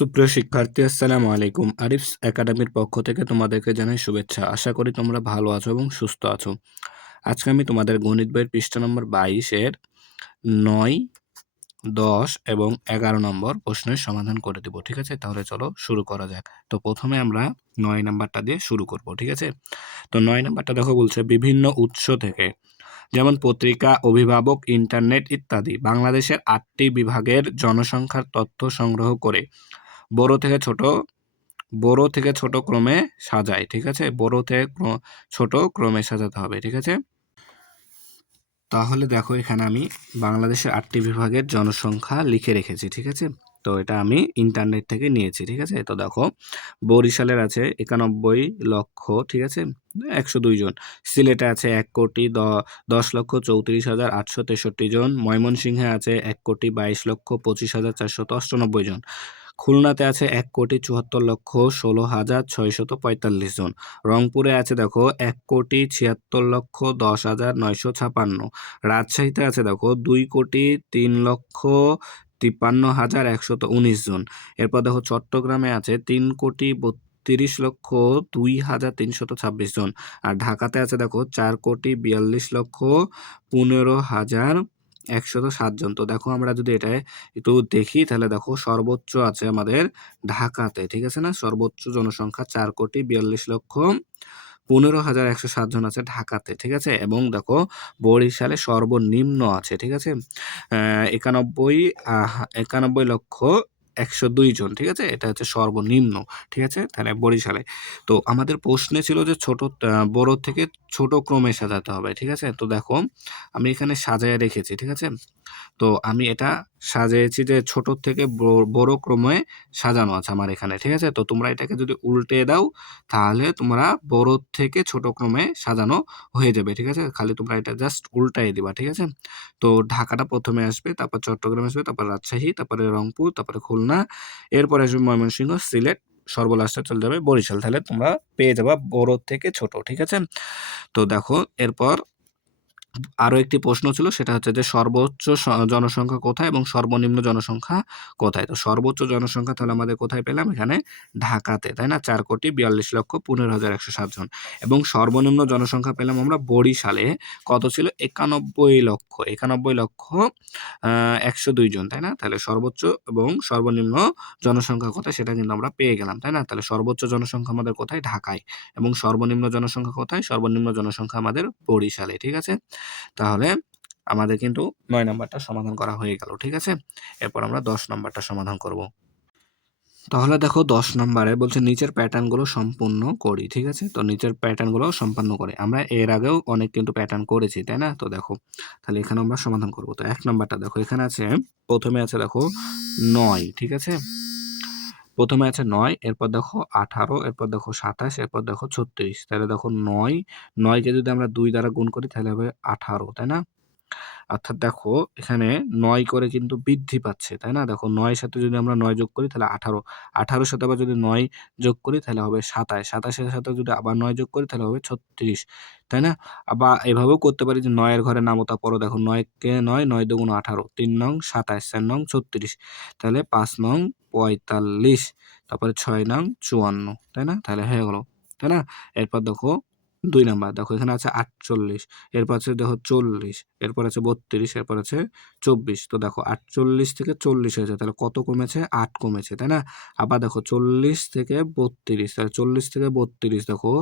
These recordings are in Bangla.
সুপ্রিয় শিক্ষার্থী, আসসালামু আলাইকুম। আরিফস একাডেমির পক্ষ থেকে তোমাদেরকে জানাই শুভেচ্ছা। আশা করি তোমরা ভালো আছো এবং সুস্থ আছো। আজকে আমি তোমাদের গণিত বইয়ের পৃষ্ঠা নম্বর 22 এর 9, 10 এবং 11 নম্বর প্রশ্নের সমাধান করে দেব। ঠিক আছে? তাহলে চলো শুরু করা যাক। তো প্রথমে আমরা 9 নাম্বারটা দিয়ে শুরু করব। ঠিক আছে? তো 9 নাম্বারটা দেখো বলছে বিভিন্ন উৎস থেকে, যেমন পত্রিকা, অভিভাবক, ইন্টারনেট ইত্যাদি বাংলাদেশের 8টি বিভাগের জনসংখ্যার তথ্য সংগ্রহ করে বড় থেকে ছোট ক্রমে সাজায়। ঠিক আছে? বড় থেকে ছোট ক্রমে সাজাতে হবে। ঠিক আছে? তাহলে দেখো এখানে আমি বাংলাদেশের 8টি বিভাগের জনসংখ্যা লিখে রেখেছি। ঠিক আছে? তো এটা আমি ইন্টারনেট থেকে নিয়েছি। ঠিক আছে? তো দেখো বরিশালের আছে 91,00,000। ঠিক আছে? 102 জন। সিলেটে আছে 1,10,34,863 জন। ময়মনসিংহে আছে 1,22,25,498 জন। খুলনাতে আছে 1,74,16,645 জন। রংপুরে আছে দেখো 1,76,10,956। রাজশাহীতে আছে দেখো 2,03,53,119 জন। এরপর দেখো চট্টগ্রামে আছে 3,32,02,326 জন। আর ঢাকাতে আছে দেখো 4,42,15,107 জন। তো দেখো আমরা যদি এটা একটু দেখি তাহলে দেখো সর্বোচ্চ আছে আমাদের ঢাকাতে। ঠিক আছে না? সর্বোচ্চ জনসংখ্যা 4,42,15,107 জন আছে ঢাকাতে। ঠিক আছে? এবং দেখো বরিশালে সর্বনিম্ন আছে। ঠিক আছে? 91,01,02 জন। ঠিক আছে? এটা হচ্ছে সর্বনিম্ন। ঠিক আছে? তাহলে বরিশালে। তো আমাদের প্রশ্নে ছিল যে বড় থেকে ছোট ক্রমে সাজাতে হবে। ঠিক আছে? তো দেখো আমি এখানে সাজায় রেখেছি। ঠিক আছে? তো আমি এটা সাজিয়েছি যে ছোট থেকে বড় ক্রমে সাজানো আছে আমার এখানে। ঠিক আছে? তো তোমরা এটাকে যদি উল্টে দাও তাহলে তোমরা বড় থেকে ছোট ক্রমে সাজানো হয়ে যাবে। ঠিক আছে? খালি তোমরা এটা জাস্ট উল্টাই দিবা। ঠিক আছে? তো ঢাকাটা প্রথমে আসবে, তারপর চট্টগ্রাম আসবে, তারপর রাজশাহী, তারপরে রংপুর, তারপরে খুলনা, এরপরে আসবে ময়মনসিংহ, সিলেট, সর্বলাস্টে চলে যাবে বরিশাল। তাহলে তোমরা পেয়ে যাবা বড় থেকে ছোট। ঠিক আছে? তো দেখো এরপর আরো একটি প্রশ্ন ছিল, সেটা হচ্ছে যে সর্বোচ্চ জনসংখ্যা কোথায় এবং সর্বনিম্ন জনসংখ্যা কোথায়। তো সর্বোচ্চ জনসংখ্যা তাহলে আমাদের কোথায় পেলাম? এখানে ঢাকাতে, তাই না? 4,42,15,107 জন। এবং সর্বনিম্ন জনসংখ্যা পেলাম আমরা বরিশালে। কত ছিল? 91,01,01,02 জন, তাই না? তাহলে সর্বোচ্চ এবং সর্বনিম্ন জনসংখ্যা কোথায় সেটা কিন্তু আমরা পেয়ে গেলাম, তাই না? তাহলে সর্বোচ্চ জনসংখ্যা আমাদের কোথায়? ঢাকায়। এবং সর্বনিম্ন জনসংখ্যা কোথায়? সর্বনিম্ন জনসংখ্যা আমাদের বরিশালে। ঠিক আছে? তাহলে আমাদের কিন্তু 9 নাম্বারটা সমাধান করা হয়ে গেল। ঠিক আছে? এরপর আমরা 10 নাম্বারটা সমাধান করব। তাহলে দেখো 10 নাম্বারে বলছে নিচের প্যাটার্নগুলো সম্পূর্ণ করি। ঠিক আছে? তো নিচের প্যাটার্নগুলো সম্পন্ন করে। আমরা এর আগেও অনেক কিন্তু প্যাটার্ন করেছি, তাই না? তো দেখো তাহলে এখানে আমরা সমাধান করব। তো 1 নাম্বারটা দেখো এখানে আছে, প্রথমে আছে দেখো 9। ঠিক আছে? প্রথমে আছে 9, এরপর দেখো 18, এরপর দেখো 27, এরপর দেখো 36। তাহলে দেখো 9 কে যদি আমরা 2 দ্বারা গুণ করি তাহলে হবে 18, তাই না? অর্থাৎ দেখো এখানে 9 করে কিন্তু বৃদ্ধি পাচ্ছে, তাই না? দেখো 9 এর সাথে যদি আমরা 9 যোগ করি তাহলে 18, 18 এর সাথে আবার যদি 9 যোগ করি তাহলে হবে 27, 27 এর সাথে যদি আবার 9 যোগ করি তাহলে হবে 36, তাই না? আবার এভাবেও করতে পারি যে 9 এর ঘরে নামতা পড়ো। দেখো 9 কে 9, 9 দুগুণ 18, 3 নং 27, 4 নং 36, তাহলে 5 নং 45, তারপরে 6 নং 54, তাই না? তাহলে হয়ে গেল, তাই না? এরপর দেখো 2 নাম্বার, দেখো এখানে আছে 48, এরপর আছে দেখো 40, এরপর আছে 32, এরপর আছে 24। তো দেখো 48 থেকে 40 হয়েছে, তাহলে কত কমেছে? 8 কমেছে, তাই না? আবার দেখো 40 থেকে 32, তাহলে 40 থেকে 32 দেখো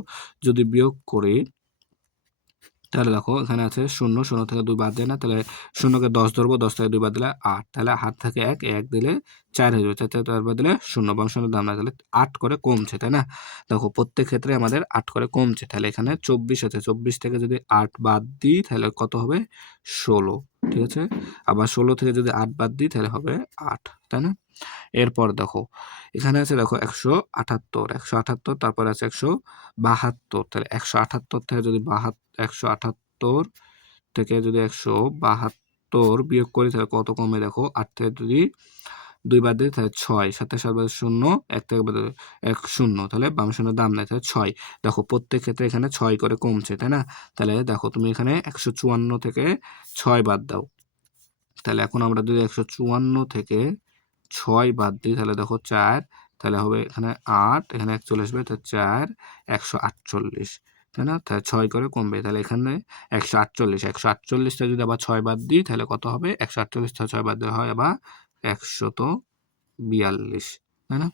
যদি বিয়োগ করি তাহলে দেখো এখানে আছে 0, 0 থেকে 2 বাদ দেয় না, তাহলে 0 কে 10 ধরবো, 10 থেকে 2 বাদ দিলে 8, তাহলে 8 থেকে 1, 1 দিলে 4 হয়ে যাবে, 4 থেকে 4 বাদ দিলে 0, বংশের দাম না, তাহলে 8 করে কমছে, তাই না? দেখো প্রত্যেক ক্ষেত্রে আমাদের 8 করে কমছে। তাহলে এখানে 24 আছে, 24 থেকে যদি 8 বাদ দিই তাহলে কত হবে? 16। ঠিক আছে? আবার 16 থেকে যদি 8 বাদ দিই তাহলে হবে 8, তাই না? এরপর দেখো এখানে আছে দেখো 178, 178, তারপরে আছে 172, তাহলে 178 থেকে যদি 178 থেকে যদি 172 বিয়োগ করি তাহলে কত কমে? দেখো 8 থেকে যদি 2 বাদ দিই তাহলে 6, 7 7 বাদ 0, 1 থেকে বাদ 1 0, তাহলে বাম শূন্যের দাম নাই, তাহলে 6। দেখো প্রত্যেক ক্ষেত্রে এখানে 6 করে কমছে, তাই না? তাহলে দেখো তুমি এখানে 154 থেকে 6 বাদ দাও, তাহলে এখন আমরা যদি 154 থেকে 6 বাদ দিই তাহলে দেখো 4, তাহলে হবে এখানে 8, এখানে 1 চলে আসবে, তাহলে 4 148, তাই না? তাহলে 6 করে কমবে, তাহলে এখানে 148, 148টা যদি আবার 6 বাদ দিই তাহলে কত হবে? 148 থেকে 6 বাদ দিলে হয় আবার 142, তাই না?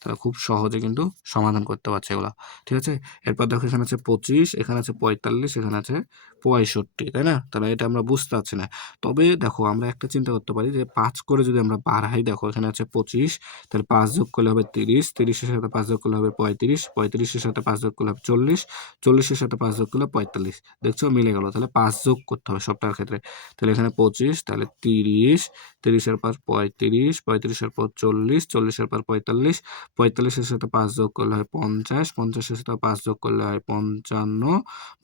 তাহলে খুব সহজে কিন্তু সমাধান করতে পারছে এগুলা, ঠিক আছে? এরপর দেখো এখানে আছে 25, এখানে আছে 45, এখানে আছে 65, তাই না? তাহলে এটা আমরা বুঝতে পারছি না। তবে দেখো আমরা একটা চিন্তা করতে পারি যে 5 করে যদি আমরা বাড়াই, দেখো এখানে আছে 25, তাহলে 5 যোগ করলে হবে 30, 30 এর সাথে 5 যোগ করলে হবে 35, 35 এর সাথে 5 যোগ করলে হবে 40, 40 এর সাথে 5 যোগ করলে 45, দেখছো মিলে গেল। তাহলে 5 যোগ করতে হবে সবটার ক্ষেত্রে। তাহলে এখানে 25, তাহলে 30, 30 এর পর 35, 35 এর পর 40, 40 এর পর 45, 45-এর সাথে 5 যোগ করলে হয় 50, 50-এর সাথে 5 যোগ করলে হয় 55,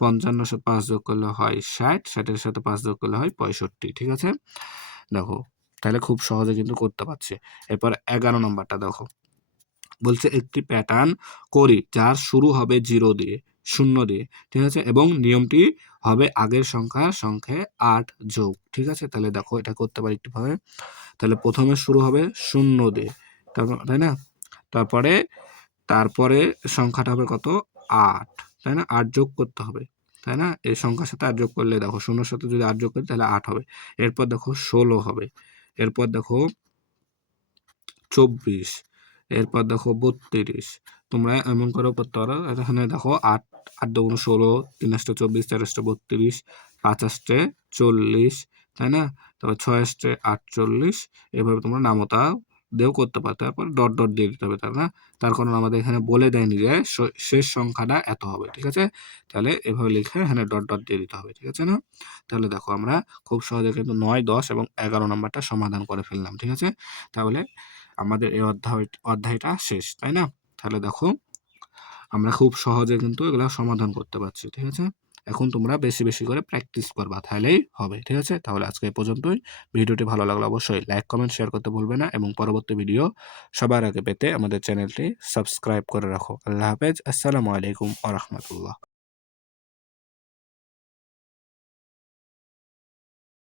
55-এর সাথে 5 যোগ করলে হয় 60, 60-এর সাথে 5 যোগ করলে হয় 65, ঠিক আছে? দেখো তাহলে খুব সহজে কিন্তু করতে পারছি। এরপর 11 নম্বরটা দেখো, বলছে একটি প্যাটার্ন করি যার শুরু হবে 0 দিয়ে, 0 দিয়ে, ঠিক আছে? এবং নিয়মটি হবে আগের সংখ্যার সংখ্যায় 8 যোগ, ঠিক আছে? তাহলে দেখো এটা করতে পারি একটুভাবে। তাহলে প্রথমে শুরু হবে 0 দিয়ে, তাই না? তারপরে তারপরে সংখ্যাটা হবে কত? 8, তাই না? 8 যোগ করতে হবে, তাই না? এই সংখ্যার সাথে 8 যোগ করলে দেখো 0 এর সাথে যদি 8 যোগ করি তাহলে 8 হবে। এরপর দেখো 16 হবে। এরপর দেখো 24, এরপর দেখো 32। তোমরা এমন করেও করতে পারো। এখানে দেখো 8, 8 দুগুণ 16, 3 আষ্টা 24, 4 আষ্টা 32, 5 আষ্টে 40, তাই না? তারপর 6 আষ্টে 48, এভাবে তোমরা নামতা দিয়েও করতে পারো। তারপর ডট ডট দিয়ে দিতে হবে, তাই না? তার কারণ আমাদের এখানে বলে দেয়নি যে শেষ সংখ্যাটা এত হবে, ঠিক আছে? তাহলে এভাবে লিখে এখানে ডট ডট দিয়ে দিতে হবে, ঠিক আছে না? তাহলে দেখো আমরা খুব সহজে কিন্তু 9, 10 এবং 11 নাম্বারটা সমাধান করে ফেললাম, ঠিক আছে? তাহলে আমাদের এই অধ্যায়টা শেষ, তাই না? তাহলে দেখো আমরা খুব সহজে কিন্তু এগুলা সমাধান করতে পারছি, ঠিক আছে? এখন তোমরা বেশি বেশি করে প্র্যাকটিস করবা, তাহলেই হবে, ঠিক আছে? তাহলে আজকে এই পর্যন্তই। ভিডিওটি ভালো লাগলে অবশ্যই লাইক, কমেন্ট, শেয়ার করতে ভুলবে না এবং পরবর্তী ভিডিও সবার আগে পেতে আমাদের চ্যানেলটি সাবস্ক্রাইব করে রাখো। আল্লাহ হাফেজ। আসসালামু আলাইকুম ওয়া রাহমাতুল্লাহ।